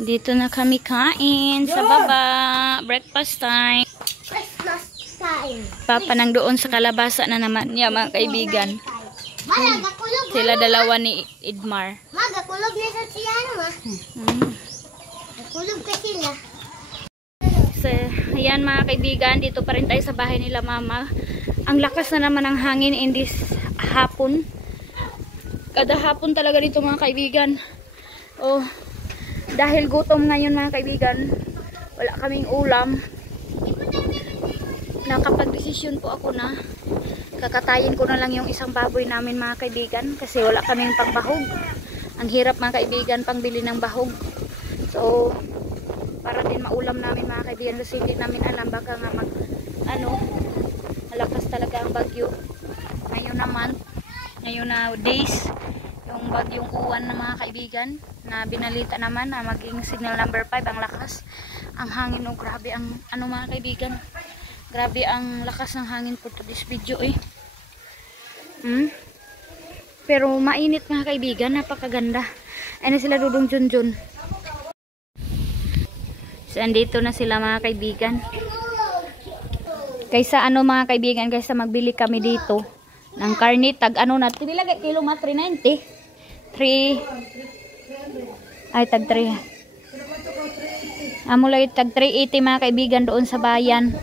Dito na kami kain sa baba. Breakfast time. Breakfast time. Papa nang doon sa kalabasa na naman niya mga kaibigan. Sila dalawa ni Idmar. Magakulog na sa siya naman. Kulog ka sila. So, ayan mga kaibigan, dito pa rin tayo sa bahay nila mama. Ang lakas na naman ng hangin in this hapon. Kada hapon talaga dito mga kaibigan. Oh, dahil gutom ngayon mga kaibigan, wala kaming ulam. Nakapag-desisyon po ako na kakatayin ko na lang yung isang baboy namin mga kaibigan kasi wala kaming pangbahog. Ang hirap mga kaibigan pangbili ng bahog. So, para din maulam namin mga kaibigan kasi hindi namin alam baka nga malakas talaga ang bagyo. Ngayon na days, yung bagyong uwan na mga kaibigan na binalita naman na maging signal number 5 ang lakas. Ang hangin grabe ang mga kaibigan. Grabe ang lakas ng hangin po to this video Pero mainit mga kaibigan, napakaganda. Ano sila Dudong Junjun. So andito na sila mga kaibigan. Kaysa mga kaibigan, kaysa magbili kami dito ng karne tag nilagay kilo ma 390. 3 ay tag 3. Amulay tag 380 mga kaibigan doon sa bayan.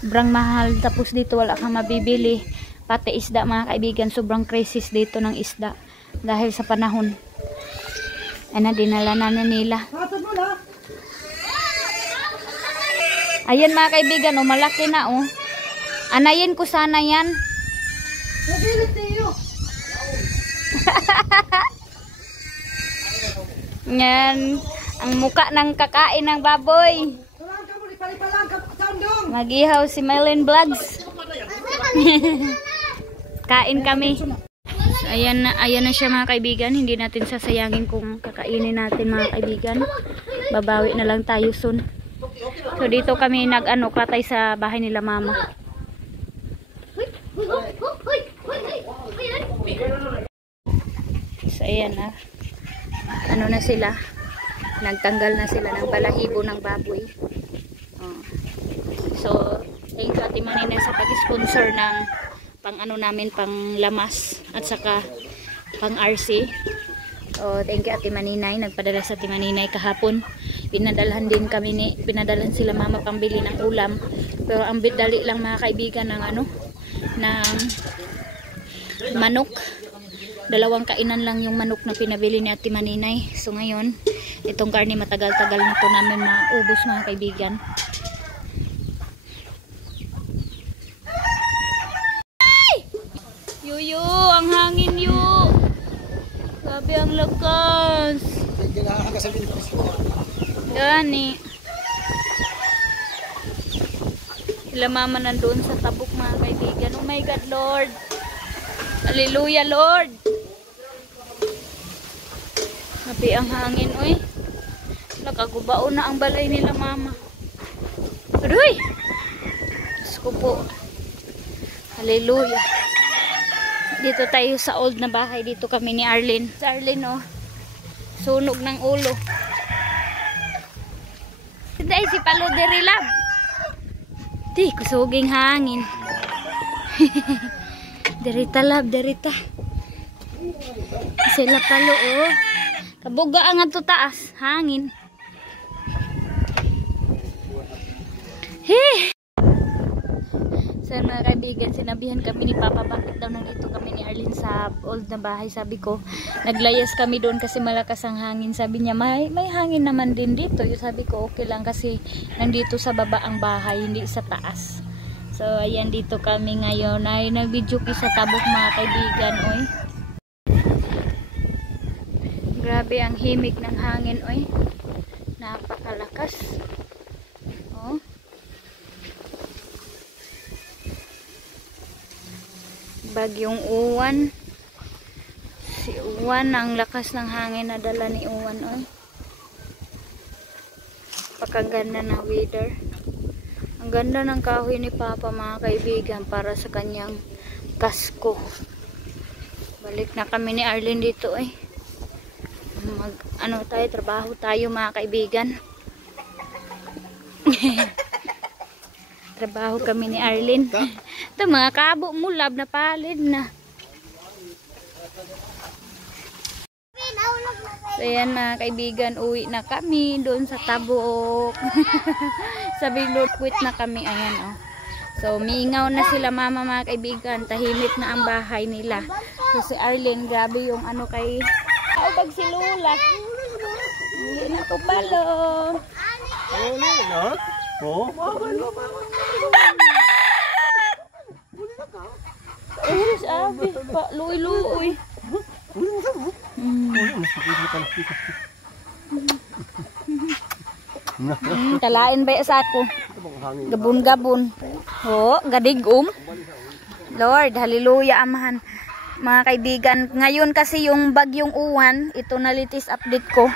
Sobrang mahal, tapos dito wala kang mabibili. Pati isda mga kaibigan, sobrang crisis dito ng isda dahil sa panahon. Dinala na nila. Ayan mga kaibigan, malaki na anayin ko sana yan. Yan ang muka ng kakain ng baboy. Magihaw si Mylene Vlogs. Kain kami. So, ayan na siya mga kaibigan. Hindi natin sasayangin kung kakainin natin mga kaibigan. Babawi na lang tayo soon. So dito kami katay sa bahay nila mama. So ayan na. Na sila. Nagtanggal na sila ng balahibo ng baboy. So thank you Ate Manina sa pag-sponsor ng pang namin, pang lamas at saka pang RC. So thank you Ate Maninay, nagpadala sa Ate Maninay kahapon. Pinadalhan sila mama pambili ng ulam. Pero ang bidali lang mga kaibigan ng ng manok. 2 kainan lang yung manok na pinabili ni Ate Maninay. So ngayon, itong karne matagal-tagal na to namin maubos mga kaibigan. Yuyu, ang hangin yu. Grabe ang lakas. Gani. Sila mama nandoon sa tabok mga kaibigan. Oh my God, Lord. Hallelujah, Lord. Grabe ang hangin, oy. Nakagubao na ang balay nila mama. Aroy! Diyos ko po. Hallelujah. Dito tayo sa old na bahay. Dito kami ni Arlene. Sa Arlene, sunog ng ulo. Today, si Palo Derilab. Di, kusuging hangin. Derita lab, derita. Sila Palo, kabuga ang ato taas. Hangin. Sa mga kaibigan, sinabihan kami ni Papa bakit daw nandito kami ni Arlene sa old na bahay. Sabi ko, naglayas kami doon kasi malakas ang hangin. Sabi niya, may hangin naman din dito. Sabi ko, okay lang kasi nandito sa baba ang bahay, hindi sa taas. So, ayan, dito kami ngayon. Ay, nag-video sa tabok mga kaibigan, oy. Grabe ang himig ng hangin, oy. Napakalakas. Oh. Bagyong uwan. Si Uwan, ang lakas ng hangin na dala ni Uwan, oy. Pakaganda na weather. Ang ganda ng kahoy ni Papa mga kaibigan para sa kanyang kasko. Balik na kami ni Arlene dito ano tayo, trabaho tayo mga kaibigan. Trabaho kami ni Arlene. Ito mga kabo mo, lab na palid na. So yan mga kaibigan, uwi na kami doon sa Tabok. Sabi Lord, quit na kami. Ayan oh. So mingaw na sila mama mga kaibigan. Tahimik na ang bahay nila. So si Arlene, grabe yung ano kay... Pag si Lola. Hindi na ko palo. Oh, sabi pa, luoy-luoy. Talain ba sa ako? Gabon-gabon. Oh, gadigom. Lord, hallelujah, amahan. Mga kaibigan, ngayon kasi yung bagyong uwan, ito na latest update ko.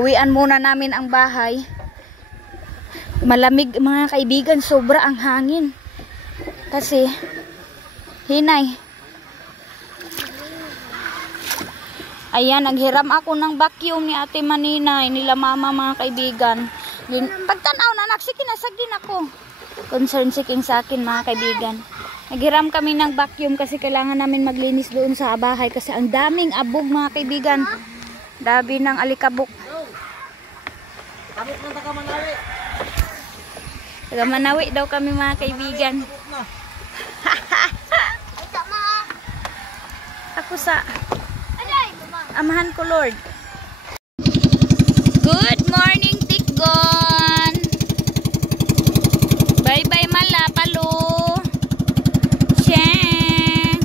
Uwian muna namin ang bahay. Malamig mga kaibigan, sobra ang hangin. Kasi hinay. Ayan, naghiram ako ng vacuum ni Ate Maninay, nila mama mga kaibigan. Pagtanaw na nagsiki nasag din ako. Concern siking sa akin mga kaibigan. Naghiram kami ng vacuum kasi kailangan namin maglinis doon sa bahay kasi ang daming abog mga kaibigan. Dabi ng alikabok. Kabuk ng taga-Manawi. Taga-Manawi daw kami mga kaibigan. Ako sa amahan ko, Lord. Good morning, Tikgon. Bye-bye, Malapalo. Sheng.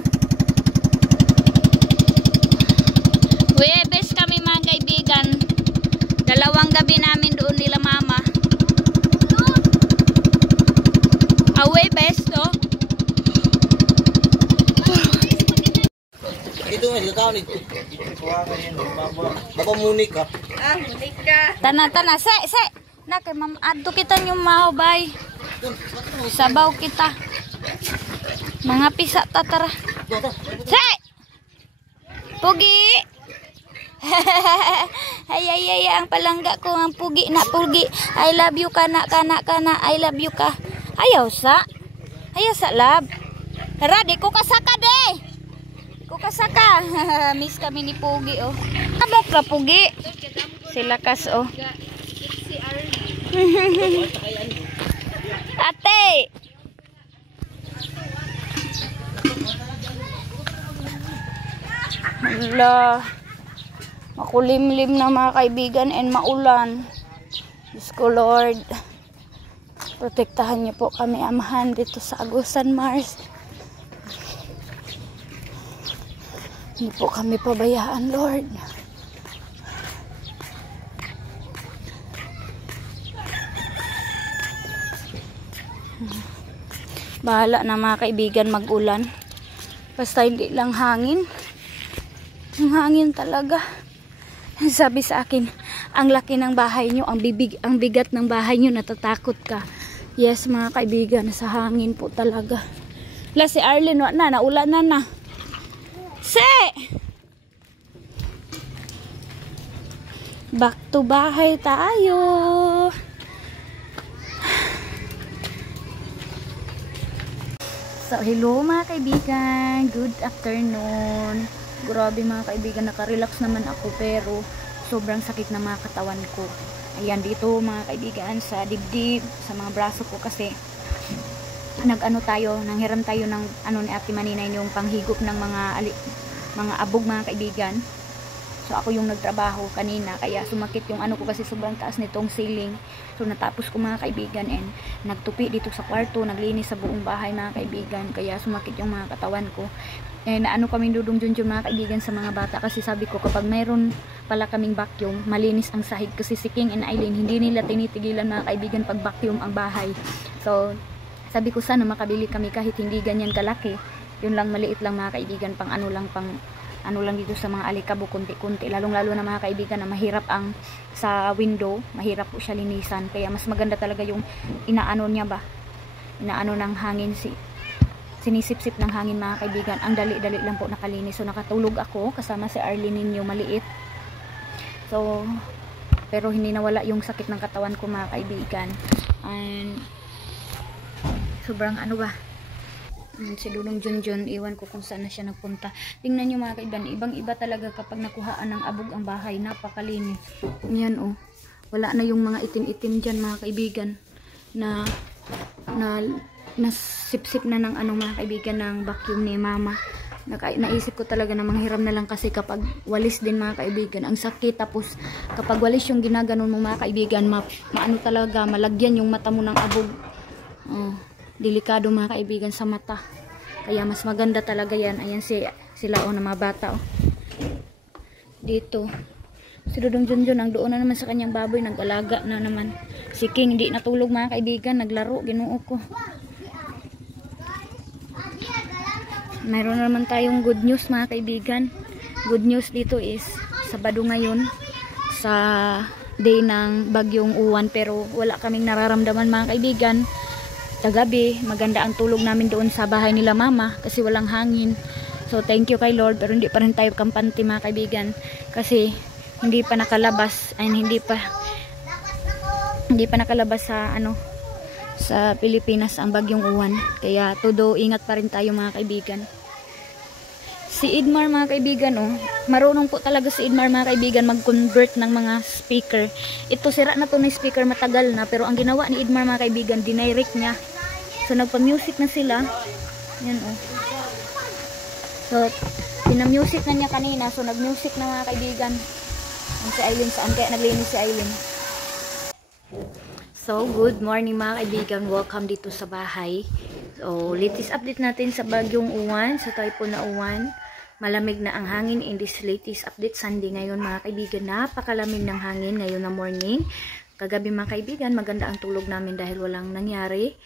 Webes kami mga kaibigan. Dalawang gabi namin doon nila mama. Away best, no? Ito nga, ito taon ito. Baba munik ka. Ah, munik ka. Tana, se. Na kay ma'am, adto kita yung maubay. Sabaw kita. Mga pisa tatara. Se! Pugi! ay, ang palangga ko, ang pugi na pugi. I love you kana, I love you ka. Ayaw sa lab. Hara, di ko kasaka de. Kasaka. Miss kami ni Pugi oh. Kabok ra Pugi. Sila kas oh. Ate. Hala. Makulimlim na mga kaibigan and maulan. Diyos ko Lord. Protektahan niyo po kami amahan dito sa Agusan Mars. Hindi po kami pabayaan, Lord. Bahala na mga kaibigan mag-ulan. Basta hindi lang hangin. Ang hangin talaga. Sabi sa akin, ang laki ng bahay nyo, ang bigat ng bahay nyo, natatakot ka. Yes mga kaibigan, sa hangin po talaga. La si Arlene, naulan na. Se! Back to bahay tayo. So, hello mga kaibigan. Good afternoon. Grabe mga kaibigan, nakarelax naman ako pero sobrang sakit na mga katawan ko. Ayan dito mga kaibigan sa dibdib, sa mga braso ko kasi nanghiram tayo ng ni Ate Maninay yung panghigop ng mga abog mga kaibigan. So ako yung nagtrabaho kanina kaya sumakit yung ko kasi sobrang taas nitong ceiling. So natapos ko mga kaibigan and nagtupi dito sa kwarto, naglinis sa buong bahay mga kaibigan kaya sumakit yung mga katawan ko. And kami dudong-junjun mga kaibigan sa mga bata kasi sabi ko kapag mayroon pala kaming vacuum, malinis ang sahig kasi si King and Eileen hindi nila tinitigilan mga kaibigan pag vacuum ang bahay. So sabi ko sana makabili kami kahit hindi ganyan kalaki. Yun lang maliit lang mga kaibigan pang lang dito sa mga alikabo kunti-kunti. Lalong-lalo na mga kaibigan na mahirap ang sa window, mahirap po siya linisan. Kaya mas maganda talaga yung inaano ng hangin sinisip-sip ng hangin mga kaibigan. Ang dali-dali lang po nakalinis. So nakatulog ako kasama si Arlene ninyo maliit. So, pero hindi nawala yung sakit ng katawan ko mga kaibigan. And sobrang ano ba, si Dudong Junjun, iwan ko kung saan na siya nagpunta. Tingnan nyo mga kaibigan, ibang iba talaga kapag nakuhaan ng abog ang bahay, napakalinis. Yan oh, wala na yung mga itim-itim dyan mga kaibigan na nasipsip na ng ano mga kaibigan ng vacuum ni mama. Naisip ko talaga na manghiram na lang kasi kapag walis din mga kaibigan ang sakit, tapos kapag walis yung ginaganon mo mga kaibigan, maano talaga, malagyan yung mata mo ng abog. Delikado mga kaibigan sa mata, kaya mas maganda talaga yan. Ayan sila na mga bata dito. Si Dudong Junjun ang doon na naman sa kanyang baboy, nag-alaga na naman. Si King hindi natulog mga kaibigan, naglaro, Ginoo ko. Mayroon naman tayong good news mga kaibigan. Good news dito is Sabado ngayon, sa day ng bagyong Uwan, pero wala kaming nararamdaman mga kaibigan. Kagabi maganda ang tulog namin doon sa bahay nila mama kasi walang hangin. So thank you kay Lord, pero hindi pa rin tayo kampante mga kaibigan kasi hindi pa nakalabas sa Pilipinas ang bagyong Uwan, kaya todo ingat pa rin tayo mga kaibigan. Si Idmar mga kaibigan marunong po talaga si Idmar mga kaibigan mag-convert ng mga speaker. Ito sira na to ng speaker, matagal na, pero ang ginawa ni Idmar mga kaibigan, dinirect niya. So nagpa-music na sila. Yan So pina-music na niya kanina, so nag-music na mga kaibigan. Si Aileen, saan kaya naglinis si Aileen? So, good morning mga kaibigan. Welcome dito sa bahay. So, latest update natin sa bagyong Uwan, sa typhoon na Uwan. Malamig na ang hangin in this latest update. Sunday ngayon mga kaibigan. Napakalamig ng hangin ngayon na morning. Kagabi mga kaibigan, maganda ang tulog namin dahil walang nangyari.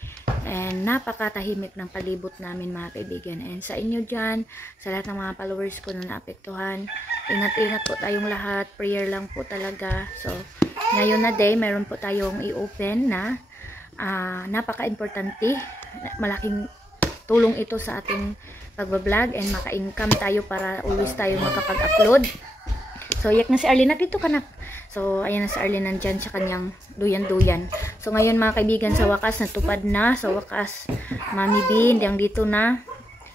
And napakatahimik ng palibot namin mga kaibigan. And sa inyo dyan, sa lahat ng mga followers ko na naapektuhan, ingat-ingat po tayong lahat. Prayer lang po talaga. So, ngayon na day, meron po tayong i-open na napaka-importante. Malaking tulong ito sa ating pagbablog and maka-income tayo para always tayo makapag-upload. So, yak na si Arlene. Dito ka na. So, ayan na si Arlene nandyan sa kanyang duyan-duyan. So, ngayon mga kaibigan, sa wakas, natupad na. Sa wakas, Mami B, hanggang dito na.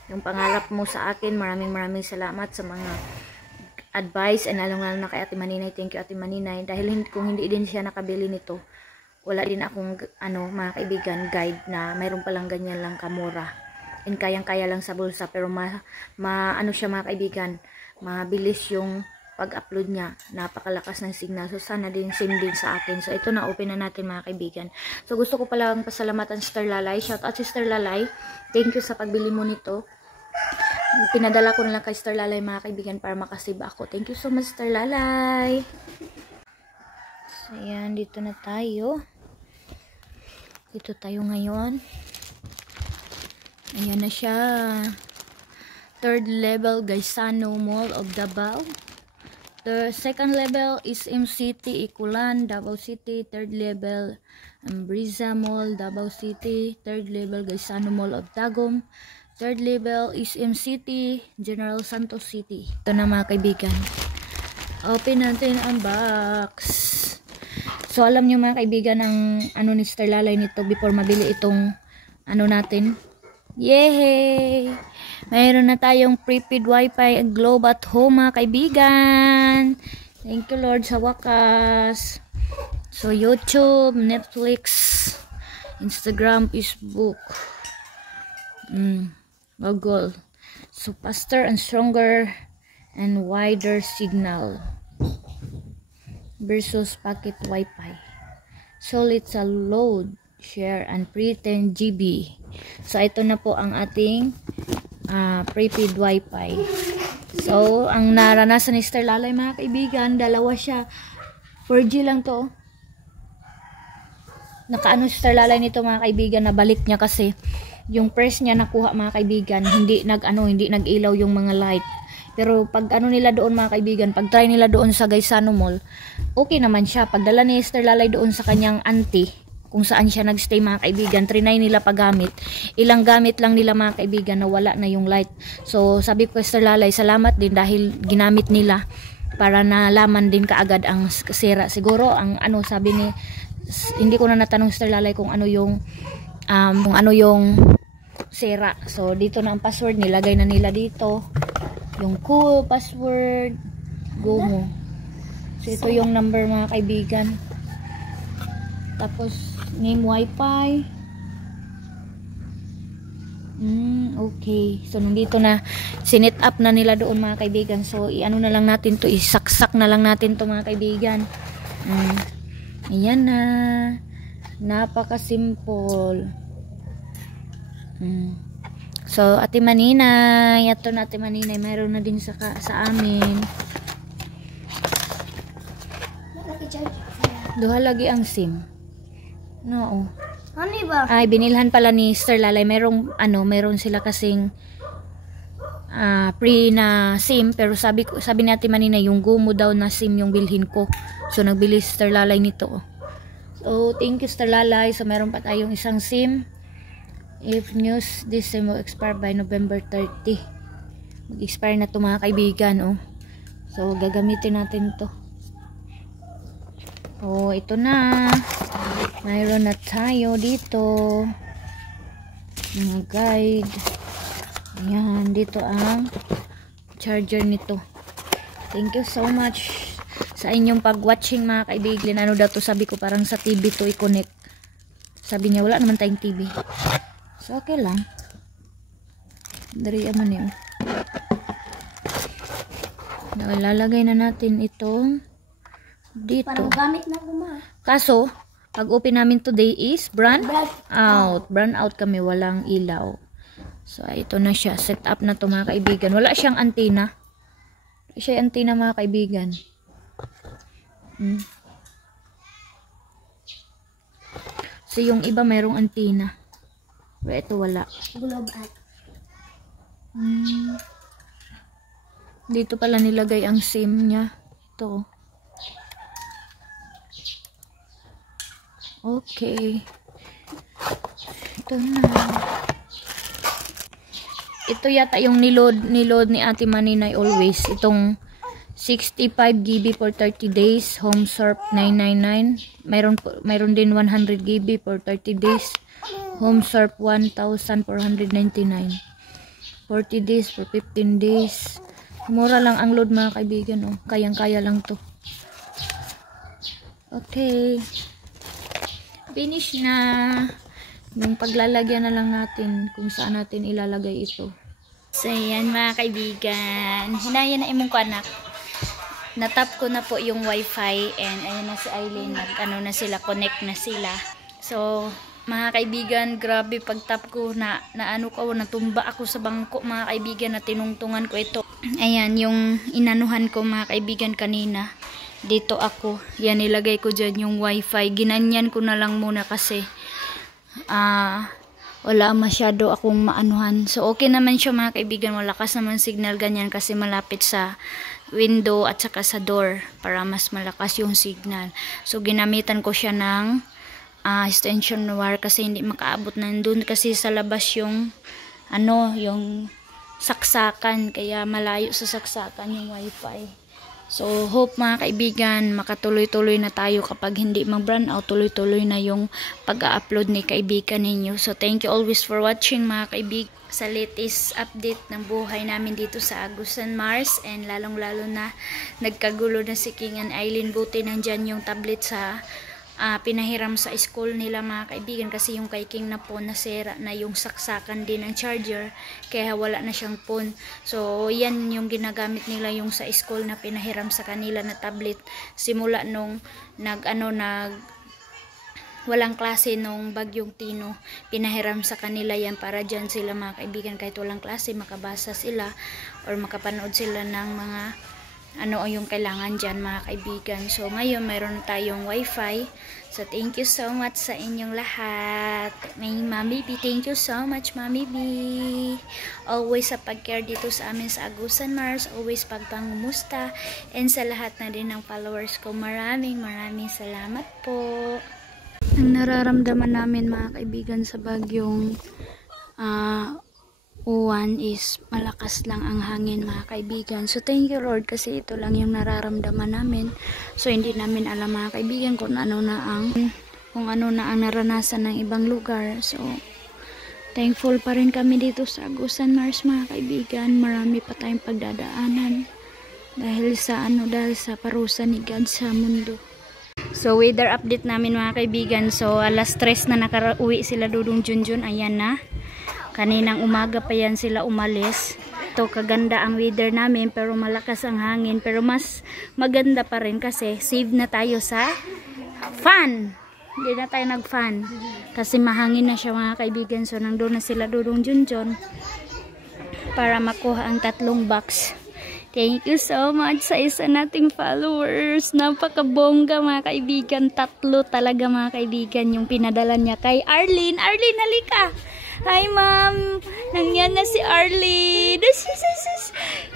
Yung pangarap mo sa akin, maraming salamat sa mga advice and lalong-lalong na kay Ate Maninay. Thank you Ate Maninay. Dahil kung hindi din siya nakabili nito, wala din akong mga kaibigan guide na mayroon palang ganyan lang kamura. And kayang-kaya lang sa bulsa, pero ano siya mga kaibigan, mabilis yung pag-upload niya. Napakalakas ng signal. So sana din same din sa akin. So ito na, open na natin mga kaibigan. So gusto ko palang pasalamatan si Sister Lalay. Shout out si Sister Lalay. Thank you sa pagbili mo nito. Pinadala ko na lang kay Sister Lalay mga kaibigan para makasave ako. Thank you so much Sister Lalay. So ayan, dito na tayo. Dito tayo ngayon. Ayan na siya. Third level Gaisano Mall of Davao. The second level is MCT Ikulan, Davao City. Third level Ambriza Mall, Davao City. Third level Gaisano Mall of Tagum. Third level is MCT General Santos City. Ito na mga kaibigan. Open natin ang box. So alam nyo mga kaibigan ang ni Sister Lalay nito before mabili itong natin. Yay! Mayroon na tayong prepaid wifi Globe at home mga kaibigan. Thank you Lord sa wakas. So YouTube, Netflix, Instagram, Facebook, Google. So faster and stronger and wider signal versus packet wifi. Solid sa load, share, and free 10 GB. So ito na po ang ating prepaid wifi. So ang naranasan ni Sister Lalay mga kaibigan, dalawa siya. 4G lang to. Nakaano si Sister Lalay nito mga kaibigan, nabalik niya kasi yung first niya nakuha mga kaibigan, hindi nag-ilaw yung mga light. Pero pag nila doon mga kaibigan, pag try nila doon sa Gaisano Mall, okay naman siya. Pagdala ni Sister Lalay doon sa kanyang auntie, kung saan siya nagstay mga kaibigan, trinay nila paggamit. Ilang gamit lang nila mga kaibigan na wala na yung light. So sabi ko Sister Lalay, salamat din dahil ginamit nila para nalaman din kaagad ang sira. Siguro ang ano sabi ni, hindi ko na natanong Sir Lalay kung ano yung sira. So dito na ang password, nilagay na nila dito yung cool password Gomo. So ito yung number mga kaibigan, tapos name wifi. Okay, so nandito na, sinet up na nila doon mga kaibigan. So iano na lang natin to, isaksak na lang natin to mga kaibigan. Ayan na, napaka simple. So Ate Maninay, ito na Ate Maninay, mayroon na din sa amin. Duha lagi ang SIM. No. Ano ba? Ay, binilhan pala ni Sir Lalay. Meron sila kasing pre na SIM, pero sabi ni Ate Manina yung Gomo daw na SIM yung bilhin ko. So nagbili si Sir Lalay nito. So thank you Sir Lalay. So meron pa tayong isang SIM. If news, this SIM will expire by November 30. Mag-expire na to mga kaibigan, oh. So gagamitin natin to. Oh, ito na. Mayroon na tayo dito. Mga guide. Ayan, dito ang charger nito. Thank you so much sa inyong pag-watching mga kaibigan. Ano daw to, sabi ko parang sa TV to i-connect. Sabi niya wala naman tayong TV. So okay lang. Dari naman yun. Lalagay na natin itong dito. Parang gamit na kuma. Kaso, pag open namin today is brown out. Brown out kami, walang ilaw. So, ito na siya. Set up na to mga kaibigan. Wala siyang antena. Wala siyang antena mga kaibigan. So, yung iba mayroong antena. Pero ito wala. Globe at. Dito pala nilagay ang SIM niya. Ito. Okay. Ito na. Ito yata yung nilod ni Ate Maninay always. Itong 65 GB for 30 days. Home surf 999. Mayroon din 100 GB for 30 days. Home surf 1,499. 40 days for 15 days. Mura lang ang load mga kaibigan. Oh. Kayang-kaya lang to. Okay. Finish na. Yung paglalagyan na lang natin kung saan natin ilalagay ito. So yan mga kaibigan, hinayan na imong ko anak. Natap ko na po yung wifi and ayun na si Eileen, na sila, connect na sila. So mga kaibigan, grabe pagtap ko natumba ako sa bangko mga kaibigan, na tinungtungan ko ito. Ayan yung inanuhan ko mga kaibigan kanina. Dito ako, yan nilagay ko dyan yung wifi. Ginanyan ko na lang muna kasi wala masyado akong maanuhan. So okay naman siya mga kaibigan, malakas naman signal ganyan kasi malapit sa window at saka sa door para mas malakas yung signal. So ginamitan ko siya ng extension wire kasi hindi makaabot nandun kasi sa labas yung yung saksakan, kaya malayo sa saksakan yung wifi. So, hope mga kaibigan, makatuloy-tuloy na tayo kapag hindi mag-brown out, tuloy-tuloy na yung pag-upload ni kaibigan ninyo. So, thank you always for watching mga kaibigan sa latest update ng buhay namin dito sa Agusan Mars. And lalong-lalo na nagkagulo na si King and Eileen. Buti nandyan yung tablet sa pinahiram sa school nila mga kaibigan, kasi yung kay King na phone nasira na yung saksakan din ng charger kaya wala na siyang phone. So yan yung ginagamit nila yung sa school na pinahiram sa kanila na tablet simula nung walang klase nung Bagyong Tino. Pinahiram sa kanila yan para dyan sila mga kaibigan, kahit walang klase makabasa sila or makapanood sila ng mga yung kailangan dyan mga kaibigan. So ngayon mayroon tayong wifi. So thank you so much sa inyong lahat. May Mami B, thank you so much Mami B. Always sa pag-care dito sa amin sa Agusan Mars. Always pagpangumusta. And sa lahat na din ng followers ko, maraming salamat po. Ang nararamdaman namin mga kaibigan sa bagyong uwan is malakas lang ang hangin mga kaibigan. So thank you Lord kasi ito lang yung nararamdaman namin. So hindi namin alam mga kaibigan kung ano na ang naranasan ng ibang lugar. So thankful pa rin kami dito sa Agusan Mars mga kaibigan. Marami pa tayong pagdadaanan dahil sa parusa ni God sa mundo. So weather update namin mga kaibigan. So alas 3 na nakauwi sila Dudong Junjun. Ayan na. Kaninang umaga pa yan sila umalis. Ito kaganda ang weather namin pero malakas ang hangin. Pero mas maganda pa rin kasi save na tayo sa fan. Hindi na tayo nag-fan. Kasi mahangin na siya mga kaibigan. So nandun na sila Dudong Junjun para makuha ang 3 box. Thank you so much sa isa nating followers. Napakabongga mga kaibigan. 3 talaga mga kaibigan yung pinadala niya kay Arlene. Arlene, halika! Hi ma'am! Nangyan na si Arlene.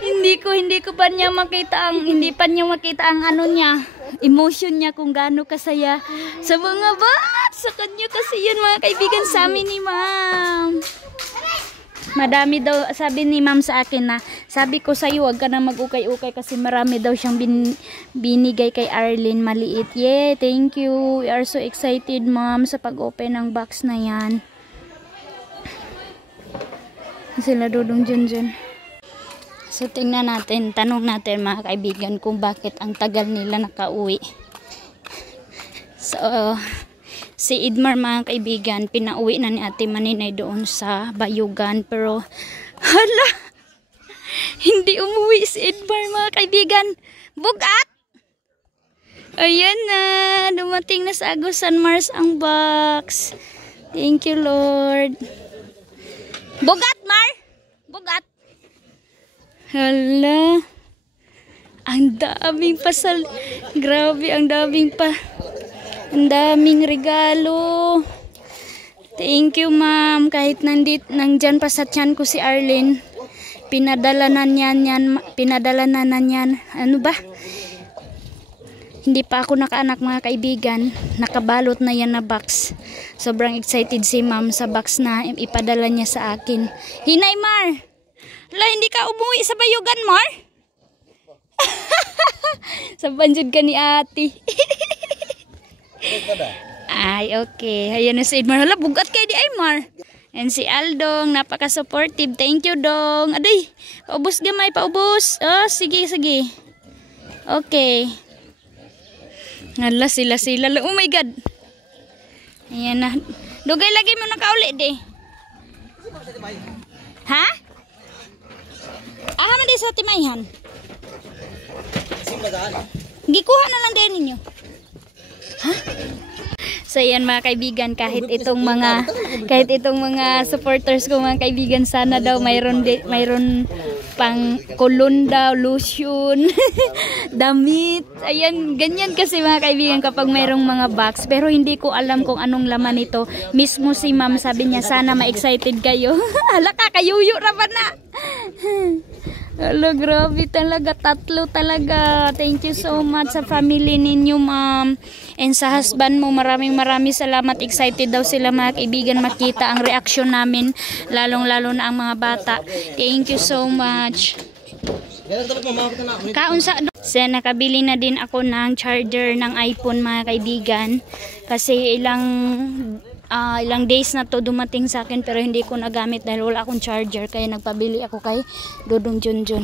Hindi ko pa niya makita ang ano niya. Emotion niya kung gaano kasaya sa mga sa kanya kasi yun mga kaibigan sa amin ni ma'am. Madami daw, sabi ni ma'am sa akin na, sabi ko sa'yo, huwag ka na mag-ukay-ukay kasi marami daw siyang binigay kay Arlene maliit. Yeah, thank you. We are so excited ma'am sa pag-open ng box na yan. Sila Dudong Junjun. So tingnan natin, tanong natin mga kaibigan kung bakit ang tagal nila nakauwi. So si Idmar mga kaibigan, pinauwi na ni Ate Maninay doon sa Bayugan pero hala, hindi umuwi si Idmar mga kaibigan. Bugat! Ayan na, dumating na sa Agusan Mars ang box. Thank you Lord. Bugat Mar! Bugat! Hala, ang daming pasal. Grabe, ang daming regalo. Thank you ma'am. Kahit nandyan pa sa tiyan ko si Arlene, pinadala na niyan. Ano ba? Hindi pa ako nakaanak mga kaibigan. Nakabalot na yan na box. Sobrang excited si ma'am sa box na ipadala niya sa akin. Hinay Mar! Hala, hindi ka umuwi sa Bayugan Mar? Sa banjud ka ni ate. Ay, okay. Ayan na si Idmar. Hala, bugat kayo di Aymar. And si Aldong, napaka-supportive. Thank you, Dong. Aday, paubos gamay, paubos. Oh, sige. Okay. Hala, sila. Oh my God. Ayan na. Dugay lagi mo nakaulit, de. Ha? Man di sa timayhan. Gikuha na lang din ninyo. Ha? So yan mga kaibigan, kahit itong mga supporters ko mga kaibigan, sana daw mayroon pang kulon daw, lotion, damit. Ayan, ganyan kasi mga kaibigan kapag mayroong mga box. Pero hindi ko alam kung anong laman ito. Mismo si ma'am sabi niya, sana ma-excited kayo. Hala ka, kayuyo rapat na. Hala, grabe talaga. 3 talaga. Thank you so much sa family ninyo, ma'am. And sa husband mo, maraming salamat. Excited daw sila mga kaibigan makita ang reaksyon namin. Lalong-lalo na ang mga bata. Thank you so much. Nakabili na din ako ng charger ng iPhone mga kaibigan. Kasi ilang days na to dumating sa akin pero hindi ko nagamit dahil wala akong charger. Kaya nagpabili ako kay Dudong Junjun.